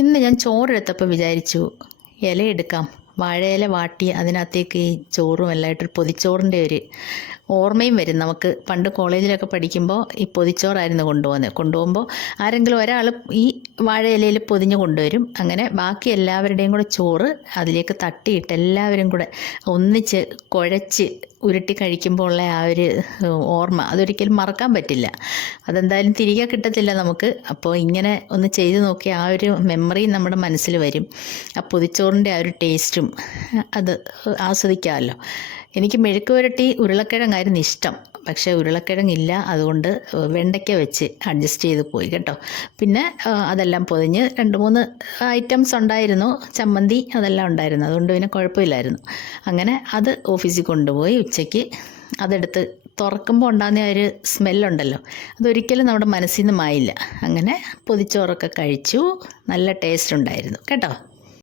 ഇന്ന് ഞാൻ ചോറെടുത്തപ്പോൾ വിചാരിച്ചു ഇലയെടുക്കാം. വാഴയില വാട്ടി അതിനകത്തേക്ക് ഈ ചോറും എല്ലാമായിട്ടൊരു പൊതിച്ചോറിൻ്റെ ഒരു ഓർമ്മയും വരും നമുക്ക്. പണ്ട് കോളേജിലൊക്കെ പഠിക്കുമ്പോൾ ഈ പൊതിച്ചോറായിരുന്നു കൊണ്ടുപോകുമ്പോൾ ആരെങ്കിലും ഒരാൾ ഈ വാഴയിലയിൽ പൊതിഞ്ഞ് കൊണ്ടുവരും. അങ്ങനെ ബാക്കി എല്ലാവരുടെയും കൂടെ ചോറ് അതിലേക്ക് തട്ടിയിട്ട് എല്ലാവരും കൂടെ ഒന്നിച്ച് കുഴച്ച് ഉരുട്ടി കഴിക്കുമ്പോൾ ഉള്ള ആ ഒരു ഓർമ്മ അതൊരിക്കലും മറക്കാൻ പറ്റില്ല. അതെന്തായാലും തിരികെ കിട്ടത്തില്ല നമുക്ക്. അപ്പോൾ ഇങ്ങനെ ഒന്ന് ചെയ്ത് നോക്കി ആ ഒരു മെമ്മറി നമ്മുടെ മനസ്സിൽ വരും. ആ പൊതിച്ചോറിൻ്റെ ആ ഒരു ടേസ്റ്റും അത് ആസ്വദിക്കാമല്ലോ. എനിക്ക് മെഴുക്ക് പുരട്ടി ഉരുളക്കിഴങ്ങായിരുന്നു ഇഷ്ടം. പക്ഷേ ഉരുളക്കിഴങ്ങില്ല, അതുകൊണ്ട് വെണ്ടയ്ക്ക വെച്ച് അഡ്ജസ്റ്റ് ചെയ്ത് പോയി കേട്ടോ. പിന്നെ അതെല്ലാം പൊതിഞ്ഞ് 2-3 ഐറ്റംസ് ഉണ്ടായിരുന്നു. ചമ്മന്തി അതെല്ലാം ഉണ്ടായിരുന്നു, അതുകൊണ്ട് പിന്നെ കുഴപ്പമില്ലായിരുന്നു. അങ്ങനെ അത് ഓഫീസിൽ കൊണ്ടുപോയി ഉച്ചയ്ക്ക് അതെടുത്ത് തുറക്കുമ്പോൾ ഉണ്ടാകുന്ന ഒരു സ്മെല്ലുണ്ടല്ലോ, അതൊരിക്കലും നമ്മുടെ മനസ്സിൽ നിന്ന് മായില്ല. അങ്ങനെ പൊതിച്ചോറൊക്കെ കഴിച്ചു. നല്ല ടേസ്റ്റ് ഉണ്ടായിരുന്നു കേട്ടോ.